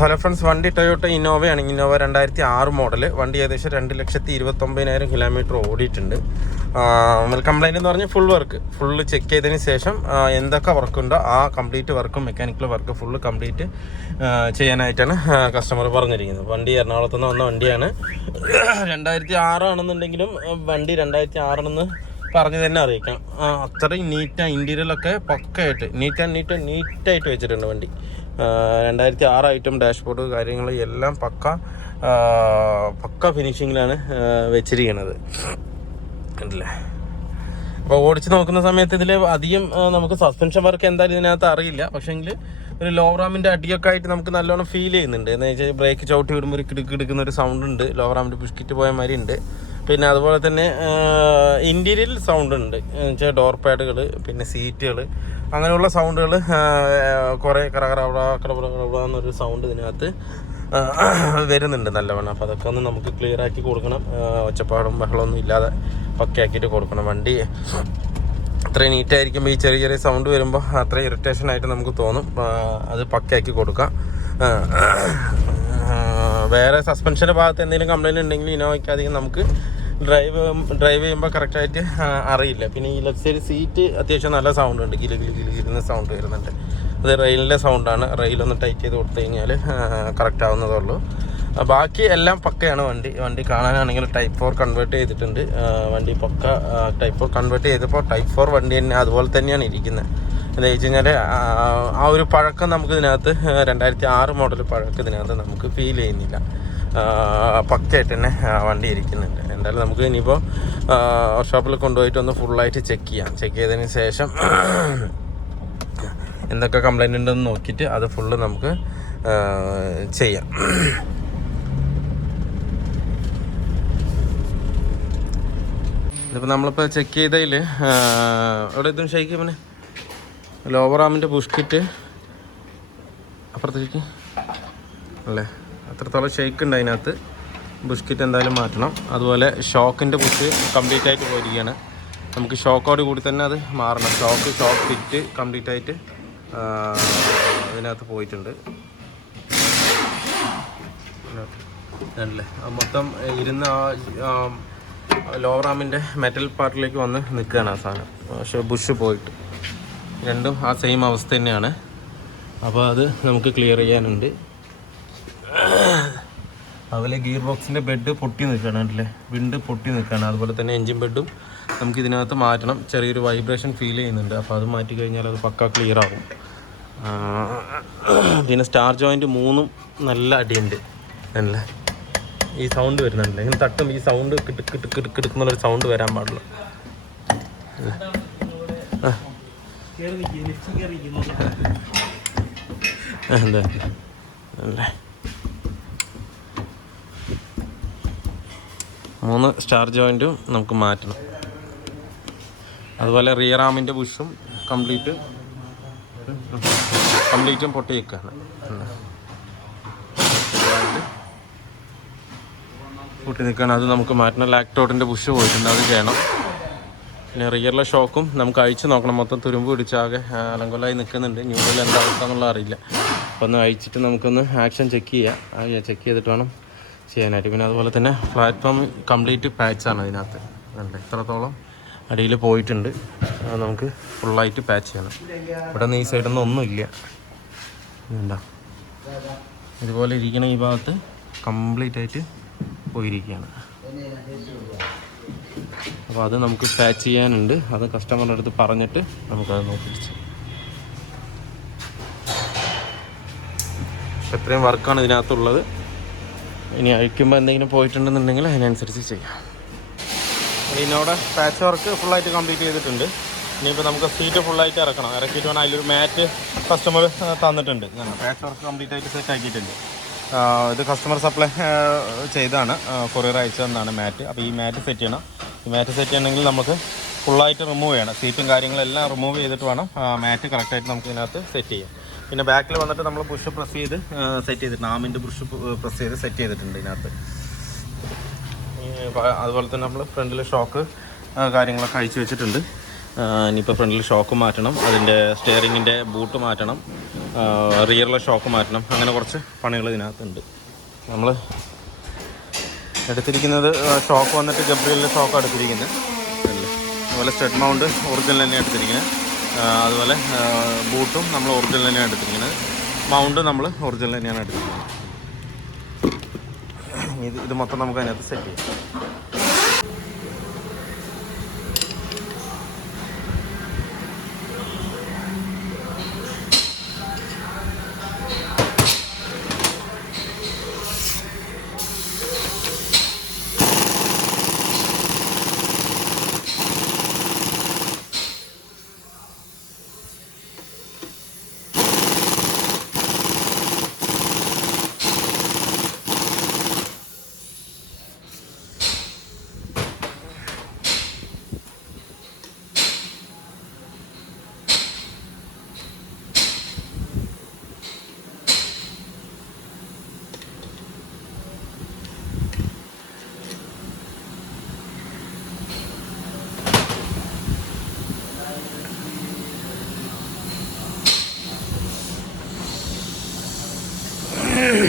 Hello friends, വണ്ടി Toyota ഇന്നോവയാണ്. Innova 2006 model വണ്ടി. ഏകദേശം 2,29,000 കിലോമീറ്റർ ഓടിയിട്ടുണ്ട്. കംപ്ലൈൻറ്റ് എന്ന് പറഞ്ഞാൽ ഫുള്ള് ചെക്ക് ചെയ്തതിന് ശേഷം എന്തൊക്കെ വർക്കുണ്ടോ ആ കംപ്ലീറ്റ് വർക്കും മെക്കാനിക്കൽ വർക്ക് ഫുള്ള് കംപ്ലീറ്റ് ചെയ്യാനായിട്ടാണ് കസ്റ്റമർ പറഞ്ഞിരിക്കുന്നത്. വണ്ടി എറണാകുളത്ത് നിന്ന് വന്ന വണ്ടിയാണ്. 2006 ആണെന്നുണ്ടെങ്കിലും വണ്ടി 2006 ആണെന്ന് പറഞ്ഞ് തന്നെ അറിയിക്കാം. അത്രയും ഇൻറ്റീരിയലൊക്കെ പക്കയായിട്ട് നീറ്റായിട്ട് വെച്ചിട്ടുണ്ട് വണ്ടി. 2006 ഐറ്റം ഡാഷ്ബോർഡ് കാര്യങ്ങൾ എല്ലാം പക്ക ഫിനിഷിങ്ങിലാണ് വെച്ചിരിക്കുന്നത്, കണ്ടില്ലേ. അപ്പോൾ ഓടിച്ച് നോക്കുന്ന സമയത്ത് ഇതിൽ അധികം നമുക്ക് സസ്പെൻഷൻ വർക്ക് എന്തായാലും ഇതിനകത്ത് അറിയില്ല. പക്ഷേങ്കിൽ ഒരു ലോ റാമിൻ്റെ അടിയൊക്കെ ആയിട്ട് നമുക്ക് നല്ലോണം ഫീൽ ചെയ്യുന്നുണ്ട്. എന്ന് വെച്ചാൽ ബ്രേക്ക് ചവിട്ടി വിടുമ്പോൾ ഒരു കിടുക്കുന്ന ഒരു സൗണ്ട് ഉണ്ട്. ലോ റാമിൻ്റെ ബിസ്കിറ്റ് പോയ മാതിരി ഉണ്ട്. പിന്നെ അതുപോലെ തന്നെ ഇൻറ്റീരിയൽ സൗണ്ട് ഉണ്ട്. എന്നുവെച്ചാൽ ഡോർ പാഡുകൾ, പിന്നെ സീറ്റുകൾ, അങ്ങനെയുള്ള സൗണ്ടുകൾ കുറേ എന്നൊരു സൗണ്ട് ഇതിനകത്ത് വരുന്നുണ്ട് നല്ലവണ്ണം. അപ്പോൾ അതൊക്കെ ഒന്ന് നമുക്ക് ക്ലിയർ ആക്കി കൊടുക്കണം. ഒച്ചപ്പാടും ബഹളമൊന്നും ഇല്ലാതെ പക്കയാക്കിയിട്ട് കൊടുക്കണം. വണ്ടി അത്രയും നീറ്റായിരിക്കുമ്പോൾ ഈ ചെറിയ സൗണ്ട് വരുമ്പോൾ അത്ര ഇറിറ്റേഷനായിട്ട് നമുക്ക് തോന്നും. അത് പക്കയാക്കി കൊടുക്കാം. വേറെ സസ്പെൻഷൻ്റെ ഭാഗത്ത് എന്തെങ്കിലും കംപ്ലയിൻ്റ് ഉണ്ടെങ്കിൽ ഇന്നോവയ്ക്ക് അധികം നമുക്ക് ഡ്രൈവ് ചെയ്യുമ്പോൾ കറക്റ്റായിട്ട് അറിയില്ല. പിന്നെ ഈ ലെഫ്റ്റ് സൈഡ് സീറ്റ് അത്യാവശ്യം നല്ല സൗണ്ട് ഉണ്ട്. ഗിലിഗിലിന്ന് സൗണ്ട് വരുന്നുണ്ട്. അത് റെയിലിൻ്റെ സൗണ്ടാണ്. റെയിലൊന്ന് ടൈറ്റ് ചെയ്ത് കൊടുത്തു കഴിഞ്ഞാൽ കറക്റ്റ് ആവുന്നതേ ഉള്ളൂ. ബാക്കി എല്ലാം പക്കയാണ്. വണ്ടി കാണാനാണെങ്കിൽ Type 4 കൺവേർട്ട് ചെയ്തിട്ടുണ്ട്. വണ്ടി പക്ക Type 4 കൺവേർട്ട് ചെയ്തപ്പോൾ Type 4 വണ്ടി തന്നെ അതുപോലെ തന്നെയാണ് ഇരിക്കുന്നത്. എന്താ വെച്ച് കഴിഞ്ഞാൽ ആ ഒരു പഴക്കം നമുക്ക് ഇതിനകത്ത് 2006 മോഡൽ പഴക്കം ഇതിനകത്ത് നമുക്ക് ഫീൽ ചെയ്യുന്നില്ല. പക്കയായിട്ട് തന്നെ വണ്ടി ഇരിക്കുന്നുണ്ട്. എന്തായാലും നമുക്ക് ഇനിയിപ്പോൾ വർക്ക്ഷോപ്പിൽ കൊണ്ടുപോയിട്ട് ഒന്ന് ഫുള്ളായിട്ട് ചെക്ക് ചെയ്തതിന് ശേഷം എന്തൊക്കെ കംപ്ലൈൻറ്റ് ഉണ്ടെന്ന് നോക്കിയിട്ട് അത് ഫുള്ള് നമുക്ക് ചെയ്യാം. ഇതിപ്പോൾ നമ്മളിപ്പോൾ ചെക്ക് ചെയ്തതിൽ അവിടെ ഇതും ഷെയ്ക്ക് പിന്നെ ലോവർ ആമിൻ്റെ ബുഷ്കിറ്റ് അപ്പുറത്തേക്ക് അല്ലേ, അത്രത്തോളം ഷെയ്ക്ക് ഉണ്ട് അതിനകത്ത്. ബുഷ്കിറ്റ് എന്തായാലും മാറ്റണം. അതുപോലെ ഷോക്കിൻ്റെ ബുഷ് കംപ്ലീറ്റ് ആയിട്ട് പോയിരിക്കുകയാണ്. നമുക്ക് ഷോക്കോട് കൂടി തന്നെ അത് മാറണം. ഷോക്ക് ഫിറ്റ് കംപ്ലീറ്റ് ആയിട്ട് ഇതിനകത്ത് പോയിട്ടുണ്ട്. അല്ലേ മൊത്തം ഇരുന്ന് ലോവർ ആമിൻ്റെ മെറ്റൽ പാർട്ടിലേക്ക് വന്ന് നിൽക്കുകയാണ് ആ സാധനം. പക്ഷേ ബുഷ് പോയിട്ട് രണ്ടും ആ സെയിം അവസ്ഥ തന്നെയാണ്. അപ്പോൾ അത് നമുക്ക് ക്ലിയർ ചെയ്യാനുണ്ട്. അതുപോലെ ഗിയർ ബോക്സിൻ്റെ ബെഡ് പൊട്ടി നിൽക്കുകയാണ്, അല്ലേ, വിണ്ട് പൊട്ടി നിൽക്കുകയാണ്. അതുപോലെ തന്നെ എൻജിൻ ബെഡും നമുക്ക് ഇതിനകത്ത് മാറ്റണം. ചെറിയൊരു വൈബ്രേഷൻ ഫീൽ ചെയ്യുന്നുണ്ട്. അപ്പോൾ അത് മാറ്റി കഴിഞ്ഞാൽ അത് പക്ക ക്ലിയർ ആകും. പിന്നെ സ്റ്റാർ ജോയിൻറ്റ് 3 നല്ല അടിയുണ്ട്, അല്ലേ. ഈ സൗണ്ട് വരുന്നുണ്ട്. ഇങ്ങനെ തട്ടും ഈ സൗണ്ട് കിടുക്കുന്നുള്ളൊരു സൗണ്ട് വരാൻ പാടില്ല. എന്താ അല്ലേ, 3 സ്റ്റാർ ജോയിൻറ്റും നമുക്ക് മാറ്റണം. അതുപോലെ റിയർ ആമിൻ്റെ ബുഷും കംപ്ലീറ്റും പൊട്ടി വെക്കുകയാണ്. പൊട്ടി നിൽക്കുകയാണ്. അത് നമുക്ക് മാറ്റണം. ലാക്ടോട്ടിൻ്റെ ബുഷ് പോയിട്ടുണ്ട്, അത് ചെയ്യണം. പിന്നെ റിയറിലെ ഷോക്കും നമുക്ക് അഴിച്ച് നോക്കണം. മൊത്തം തുരുമ്പ് പിടിച്ചാകെ അലങ്കൊല്ലായി നിൽക്കുന്നുണ്ട്. ന്യൂട്രൽ എന്താ അവസ്ഥ എന്നുള്ള അറിയില്ല. അപ്പോൾ ഒന്ന് അഴിച്ചിട്ട് നമുക്കൊന്ന് ആക്ഷൻ ചെക്ക് ചെയ്തിട്ട് വേണം ചെയ്യാനായിട്ട്. പിന്നെ അതുപോലെ തന്നെ പ്ലാറ്റ്ഫോം കംപ്ലീറ്റ് പാച്ചാണ് അതിനകത്ത്, അല്ലേ. ഇത്രത്തോളം അടിയിൽ പോയിട്ടുണ്ട്. നമുക്ക് ഫുള്ളായിട്ട് പാച്ച് ചെയ്യണം. ഇവിടെ നിന്ന് ഈ സൈഡൊന്നും ഒന്നുമില്ല, ഉണ്ടോ. ഇതുപോലെ ഇരിക്കണ ഈ ഭാഗത്ത് കംപ്ലീറ്റ് ആയിട്ട് പോയിരിക്കുകയാണ്. അപ്പോൾ അത് നമുക്ക് പാച്ച് ചെയ്യാനുണ്ട്. അത് കസ്റ്റമറുടെ അടുത്ത് പറഞ്ഞിട്ട് നമുക്കത് നോക്കിച്ച്. എത്രയും വർക്കാണ് ഇതിനകത്തുള്ളത്. ഇനി അഴിക്കുമ്പോൾ എന്തെങ്കിലും പോയിട്ടുണ്ടെന്നുണ്ടെങ്കിൽ അതിനനുസരിച്ച് ചെയ്യാം. ഇന്നോടെ പാച്ച് വർക്ക് ഫുള്ളായിട്ട് കംപ്ലീറ്റ് ചെയ്തിട്ടുണ്ട്. ഇനിയിപ്പോൾ നമുക്ക് സീറ്റ് ഫുള്ളായിട്ട് ഇറക്കിയിട്ട് വേണം. അതിലൊരു മാറ്റ് കസ്റ്റമർ തന്നിട്ടുണ്ട്. പാച്ച് വർക്ക് കംപ്ലീറ്റ് ആയിട്ട് സെറ്റ് ആക്കിയിട്ടുണ്ട്. ഇത് കസ്റ്റമർ സപ്ലൈ ചെയ്താണ്, കൊറിയർ അയച്ചതെന്നാണ് മാറ്റ്. അപ്പോൾ ഈ മാറ്റ് സെറ്റ് ചെയ്യണം. ഈ മാറ്റ് സെറ്റ് ചെയ്യണമെങ്കിൽ നമുക്ക് ഫുള്ളായിട്ട് റിമൂവ് ചെയ്യണം. സീറ്റും കാര്യങ്ങളെല്ലാം റിമൂവ് ചെയ്തിട്ട് വേണം മാറ്റ് കറക്റ്റായിട്ട് നമുക്ക് ഇതിനകത്ത് സെറ്റ് ചെയ്യാം. പിന്നെ ബാക്കിൽ വന്നിട്ട് നമ്മൾ പുഷ് പ്രസ് ചെയ്ത് സെറ്റ് ചെയ്തിട്ടുണ്ട്. ആമിൻ്റെ പുഷ് പ്രസ് ചെയ്ത് സെറ്റ് ചെയ്തിട്ടുണ്ട് ഇതിനകത്ത്. അതുപോലെ തന്നെ നമ്മൾ ഫ്രണ്ടിൽ ഷോക്ക് കാര്യങ്ങളൊക്കെ അഴിച്ചു വെച്ചിട്ടുണ്ട്. ഇനിയിപ്പോൾ ഫ്രണ്ടിൽ ഷോക്ക് മാറ്റണം, അതിൻ്റെ സ്റ്റിയറിങ്ങിൻ്റെ ബൂട്ട് മാറ്റണം, റിയറിലെ ഷോക്ക് മാറ്റണം, അങ്ങനെ കുറച്ച് പണികൾ ഇതിനകത്തുണ്ട്. നമ്മൾ എടുത്തിരിക്കുന്നത് ഷോക്ക് വന്നിട്ട് ഗബ്രിയലിൻ്റെ ഷോക്ക് എടുത്തിരിക്കുന്നത്. അതുപോലെ സ്റ്റഡ് മൗണ്ട് ഒറിജിനൽ തന്നെയാണ് എടുത്തിരിക്കുന്നത്. അതുപോലെ ബൂട്ടും നമ്മൾ ഒറിജിനൽ തന്നെയാണ് എടുത്തിരിക്കുന്നത്. മൗണ്ട് നമ്മൾ ഒറിജിനൽ തന്നെയാണ് എടുത്തിരിക്കുന്നത്. ഇത് മൊത്തം നമുക്ക് അതിനകത്ത് സെറ്റ് ചെയ്യാം.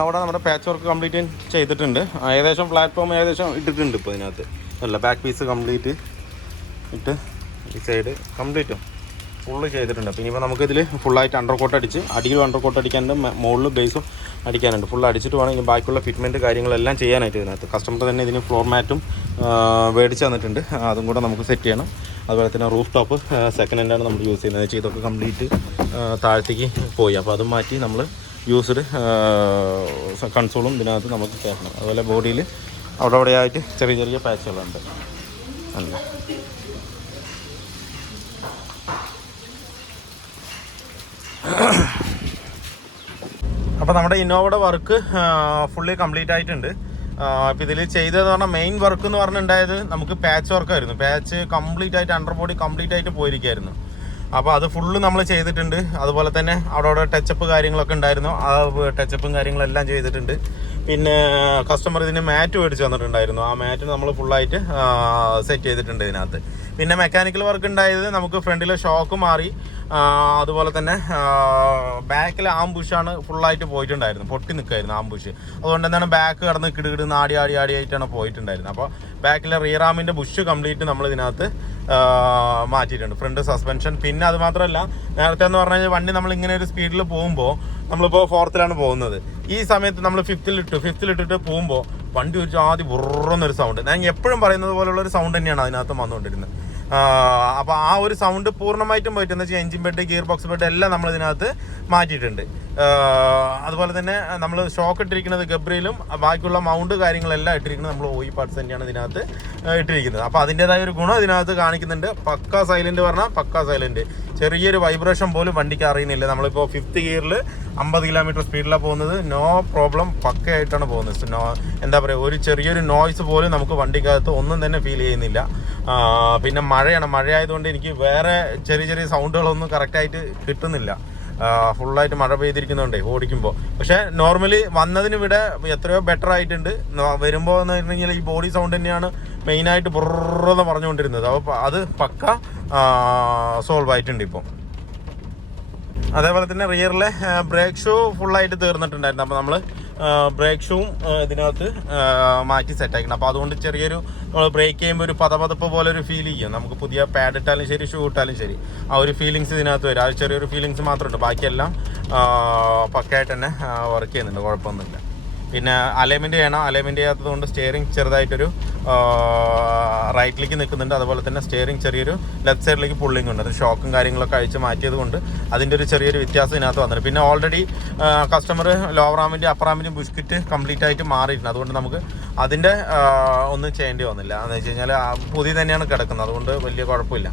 അവിടെ നമ്മുടെ പാച്ച് വർക്ക് കംപ്ലീറ്റ് ചെയ്തിട്ടുണ്ട്. ഏകദേശം പ്ലാറ്റ്ഫോം ഏകദേശം ഇട്ടിട്ടുണ്ട്. ഇപ്പോൾ ഇതിനകത്ത് അല്ല, ബാക്ക് പീസ് കംപ്ലീറ്റ് ഇട്ട് ഈ സൈഡ് കംപ്ലീറ്റും ഫുള്ള് ചെയ്തിട്ടുണ്ട്. അപ്പോൾ ഇനിയിപ്പോൾ നമുക്കിതിൽ ഫുള്ളായിട്ട് അണ്ടർ കോട്ട് അടിച്ച്, അടിയിൽ അണ്ടർ കോട്ട് അടിക്കാനുണ്ട്, മുകളിൽ ബേസും അടിക്കാനുണ്ട്. ഫുൾ അടിച്ചിട്ട് വേണം ഇനി ബാക്കിയുള്ള ഫിറ്റ്മെൻറ്റ് കാര്യങ്ങളെല്ലാം ചെയ്യാനായിട്ട്. ഇതിനകത്ത് കസ്റ്റമർ തന്നെ ഇതിന് ഫ്ലോർ മാറ്റും മേടിച്ച് തന്നിട്ടുണ്ട്. അതും കൂടെ നമുക്ക് സെറ്റ് ചെയ്യണം. അതുപോലെ തന്നെ റൂഫ് ടോപ്പ് സെക്കൻഡ് ഹാൻഡാണ് നമ്മൾ യൂസ് ചെയ്യുന്നത്. ഇതൊക്കെ കംപ്ലീറ്റ് താഴത്തേക്ക് പോയി. അപ്പോൾ അതും മാറ്റി നമ്മൾ യൂസ്ഡ് കൺസോളും ഇതിനകത്ത് നമുക്ക് കയറണം. അതുപോലെ ബോഡിയിൽ അവിടെ ആയിട്ട് ചെറിയ ചെറിയ പാച്ചുകളുണ്ട്. അല്ല, അപ്പോൾ നമ്മുടെ ഇന്നോവയുടെ വർക്ക് ഫുള്ളി കംപ്ലീറ്റ് ആയിട്ടുണ്ട്. അപ്പോൾ ഇതിൽ ചെയ്തതെന്ന് പറഞ്ഞാൽ മെയിൻ വർക്ക് എന്ന് പറഞ്ഞിട്ടുണ്ടായത് നമുക്ക് പാച്ച് വർക്കായിരുന്നു. പാച്ച് കംപ്ലീറ്റ് ആയിട്ട് അണ്ടർ ബോഡി കംപ്ലീറ്റ് ആയിട്ട് പോയിരിക്കുകയായിരുന്നു. അപ്പോൾ അത് ഫുള്ള് നമ്മൾ ചെയ്തിട്ടുണ്ട്. അതുപോലെ തന്നെ അവിടെ ടച്ചപ്പ് കാര്യങ്ങളൊക്കെ ഉണ്ടായിരുന്നു. ആ ടച്ചപ്പും കാര്യങ്ങളെല്ലാം ചെയ്തിട്ടുണ്ട്. പിന്നെ കസ്റ്റമർ ഇതിന് മാറ്റ് മേടിച്ച് തന്നിട്ടുണ്ടായിരുന്നു. ആ മാറ്റ് നമ്മൾ ഫുള്ളായിട്ട് സെറ്റ് ചെയ്തിട്ടുണ്ട് ഇതിനകത്ത്. പിന്നെ മെക്കാനിക്കൽ വർക്ക് ഉണ്ടായത് നമുക്ക് ഫ്രണ്ടിലെ ഷോക്ക് മാറി, അതുപോലെ തന്നെ ബാക്കിലെ ആംബുഷാണ് ഫുള്ളായിട്ട് പോയിട്ടുണ്ടായിരുന്നു, പൊട്ടി നിൽക്കുമായിരുന്നു ആംബുഷ്. അതുകൊണ്ട് എന്താണ് ബാക്ക് കടന്ന് കിടുകിടുന്ന് ആടി ആയിട്ടാണ് പോയിട്ടുണ്ടായിരുന്നത്. അപ്പോൾ ബാക്കിലെ റിയറാമിൻ്റെ ബുഷ് കംപ്ലീറ്റ് നമ്മൾ ഇതിനകത്ത് മാറ്റിയിട്ടുണ്ട്. Front suspension. പിന്നെ അത് മാത്രമല്ല, നേരത്തെ എന്ന് പറഞ്ഞു കഴിഞ്ഞാൽ വണ്ടി നമ്മൾ ഇങ്ങനെ ഒരു സ്പീഡിൽ പോകുമ്പോൾ, നമ്മളിപ്പോൾ 4th പോകുന്നത്, ഈ സമയത്ത് നമ്മൾ ഫിഫ്ത്തിലിട്ടിട്ട് പോകുമ്പോൾ വണ്ടി ഒരു ആദ്യം ബുറന്നൊരു സൗണ്ട്, ഞാൻ എപ്പോഴും പറയുന്നത് പോലുള്ളൊരു സൗണ്ട് തന്നെയാണ് അതിനകത്ത് വന്നുകൊണ്ടിരുന്നത്. അപ്പോൾ ആ ഒരു സൗണ്ട് പൂർണ്ണമായിട്ടും പോയിട്ടെന്ന് വെച്ചാൽ engine bed, gear box bed എല്ലാം നമ്മൾ ഇതിനകത്ത് മാറ്റിയിട്ടുണ്ട്. അതുപോലെ തന്നെ നമ്മൾ ഷോക്ക് ഇട്ടിരിക്കുന്നത് ഗബ്രിയിലും ബാക്കിയുള്ള മൗണ്ട് കാര്യങ്ങളെല്ലാം ഇട്ടിരിക്കുന്നത് നമ്മൾ OE പാർട്സ് തന്നെയാണ് ഇതിനകത്ത് ഇട്ടിരിക്കുന്നത്. അപ്പോൾ അതിൻ്റേതായ ഒരു ഗുണം ഇതിനകത്ത് കാണിക്കുന്നുണ്ട്. പക്കാ സൈലൻറ്റ് പറഞ്ഞാൽ പക്കാ സൈലൻറ്റ്. ചെറിയൊരു വൈബ്രേഷൻ പോലും വണ്ടിക്ക് അറിയുന്നില്ല. നമ്മളിപ്പോൾ 5th ഗിയറിൽ 50 കിലോമീറ്റർ സ്പീഡിലാണ് പോകുന്നത്. നോ പ്രോബ്ലം, പക്കയായിട്ടാണ് പോകുന്നത്. എന്താ പറയുക, ഒരു ചെറിയൊരു നോയ്സ് പോലും നമുക്ക് വണ്ടിക്കകത്ത് ഒന്നും തന്നെ ഫീൽ ചെയ്യുന്നില്ല. പിന്നെ മഴയായതുകൊണ്ട് എനിക്ക് വേറെ ചെറിയ സൗണ്ടുകളൊന്നും കറക്റ്റായിട്ട് കിട്ടുന്നില്ല. ഫുള്ളായിട്ട് മഴ പെയ്തിരിക്കുന്നുണ്ട് ഓടിക്കുമ്പോൾ. പക്ഷേ നോർമലി വന്നതിന് ഇവിടെ എത്രയോ ബെറ്റർ ആയിട്ടുണ്ട്. വരുമ്പോൾ എന്ന് പറഞ്ഞു കഴിഞ്ഞാൽ ഈ ബോഡി സൗണ്ട് തന്നെയാണ് മെയിനായിട്ട് ബുറന്ന് പറഞ്ഞുകൊണ്ടിരുന്നത്. അപ്പോൾ അത് പക്ക സോൾവ് ആയിട്ടുണ്ട് ഇപ്പോൾ. അതേപോലെ തന്നെ റിയറിലെ ബ്രേക്ക് ഷൂ ഫുള്ളായിട്ട് തീർന്നിട്ടുണ്ടായിരുന്നു. അപ്പോൾ നമ്മൾ ബ്രേക്ക് ഷൂവും ഇതിനകത്ത് മാറ്റി സെറ്റാക്കണം. അപ്പോൾ അതുകൊണ്ട് ചെറിയൊരു നമ്മൾ ബ്രേക്ക് ചെയ്യുമ്പോൾ ഒരു പതപതപ്പ് പോലെ ഒരു ഫീൽ ചെയ്യും. നമുക്ക് പുതിയ പാഡ് ഇട്ടാലും ശരി, ഷൂ ഇട്ടാലും ശരി, ആ ഒരു ഫീലിങ്സ് ഇതിനകത്ത് വരും. ആ ചെറിയൊരു ഫീലിങ്സ് മാത്രമുണ്ട്. ബാക്കിയെല്ലാം പക്കയായിട്ട് തന്നെ വർക്ക് ചെയ്യുന്നുണ്ട്, കുഴപ്പമൊന്നുമില്ല. പിന്നെ അലൈൻമെൻറ്റ് ചെയ്യണം. അലൈൻമെൻറ്റ് ചെയ്യാത്തത് കൊണ്ട് സ്റ്റിയറിംഗ് ചെറുതായിട്ടൊരു റൈറ്റിലേക്ക് നിൽക്കുന്നുണ്ട്. അതുപോലെ തന്നെ സ്റ്റിയറിംഗ് ചെറിയൊരു ലെഫ്റ്റ് സൈഡിലേക്ക് പുള്ളിങ് ഉണ്ട്. അത് ഷോക്കും കാര്യങ്ങളൊക്കെ അഴിച്ച് മാറ്റിയത് കൊണ്ട് അതിൻ്റെ ഒരു ചെറിയൊരു വ്യത്യാസം ഇതിനകത്ത് വന്നിട്ടുണ്ട്. പിന്നെ ഓൾറെഡി കസ്റ്റമർ ലോവർ ആമിൻ്റെയും അപ്പർ ആമിൻ്റെയും ബുഷ്കിറ്റ് കംപ്ലീറ്റ് ആയിട്ട് മാറിയിട്ടുണ്ട്. അതുകൊണ്ട് നമുക്ക് അതിൻ്റെ ഒന്നും ചെയ്യേണ്ടി വന്നില്ല. എന്ന് വെച്ച് കഴിഞ്ഞാൽ പുതിയ തന്നെയാണ് കിടക്കുന്നത്. അതുകൊണ്ട് വലിയ കുഴപ്പമില്ല.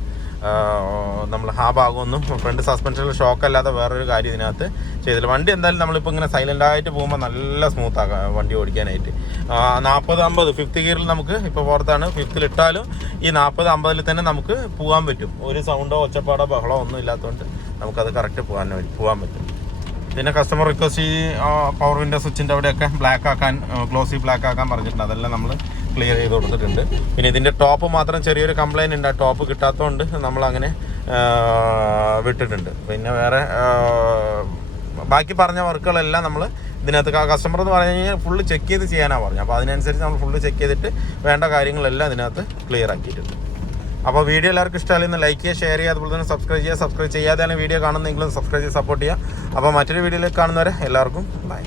നമ്മൾ ആ ഭാഗമൊന്നും ഫ്രണ്ട് സസ്പെൻഷനിൽ ഷോക്ക് അല്ലാതെ വേറൊരു കാര്യം ഇതിനകത്ത് ചെയ്തില്ല. വണ്ടി എന്തായാലും നമ്മളിപ്പോൾ ഇങ്ങനെ സൈലൻ്റായിട്ട് പോകുമ്പോൾ നല്ല സ്മൂത്താക്കാം വണ്ടി ഓടിക്കാനായിട്ട്. 40-50 5th ഗിയറിൽ നമുക്ക് ഇപ്പോൾ 4th 5th ഇട്ടാലും ഈ 40-50 തന്നെ നമുക്ക് പോകാൻ പറ്റും. ഒരു സൗണ്ടോ ഒച്ചപ്പാടോ ബഹളോ ഒന്നും ഇല്ലാത്തതുകൊണ്ട് നമുക്കത് കറക്റ്റ് പോകാൻ പറ്റും. പിന്നെ കസ്റ്റമർ റിക്വസ്റ്റ് ഈ പവർ വിൻഡോ സ്വിച്ചിൻ്റെ അവിടെയൊക്കെ ബ്ലാക്ക് ആക്കാൻ, ഗ്ലോസി ബ്ലാക്ക് ആക്കാൻ പറഞ്ഞിട്ടുണ്ട്. അതെല്ലാം നമ്മൾ ക്ലിയർ ചെയ്ത് കൊടുത്തിട്ടുണ്ട്. പിന്നെ ഇതിൻ്റെ ടോപ്പ് മാത്രം ചെറിയൊരു കംപ്ലയിൻ്റ് ഉണ്ട്. ആ ടോപ്പ് കിട്ടാത്തതുകൊണ്ട് നമ്മളങ്ങനെ വിട്ടിട്ടുണ്ട്. പിന്നെ വേറെ ബാക്കി പറഞ്ഞ വർക്കുകളെല്ലാം നമ്മൾ ഇതിനകത്ത് കസ്റ്റമർ എന്ന് പറഞ്ഞു കഴിഞ്ഞാൽ ഫുള്ള് ചെക്ക് ചെയ്ത് ചെയ്യാനാണ് പറഞ്ഞത്. അപ്പോൾ അതിനനുസരിച്ച് നമ്മൾ ഫുള്ള് ചെക്ക് ചെയ്തിട്ട് വേണ്ട കാര്യങ്ങളെല്ലാം ഇതിനകത്ത് ക്ലിയർ ആക്കിയിട്ടുണ്ട്. അപ്പോൾ വീഡിയോ എല്ലാവർക്കും ഇഷ്ടമായിരുന്നു ലൈക്ക് ചെയ്യുക, ഷെയർ ചെയ്യുക, അതുപോലെ തന്നെ സബ്സ്ക്രൈബ് ചെയ്യാതെയാണ് വീഡിയോ കാണുന്നെങ്കിലും സബ്സ്ക്രൈബ് ചെയ്ത് സപ്പോർട്ട് ചെയ്യുക. അപ്പോൾ മറ്റൊരു വീഡിയോയിലേക്ക് കാണുന്നവരെ എല്ലാവർക്കും ബൈ.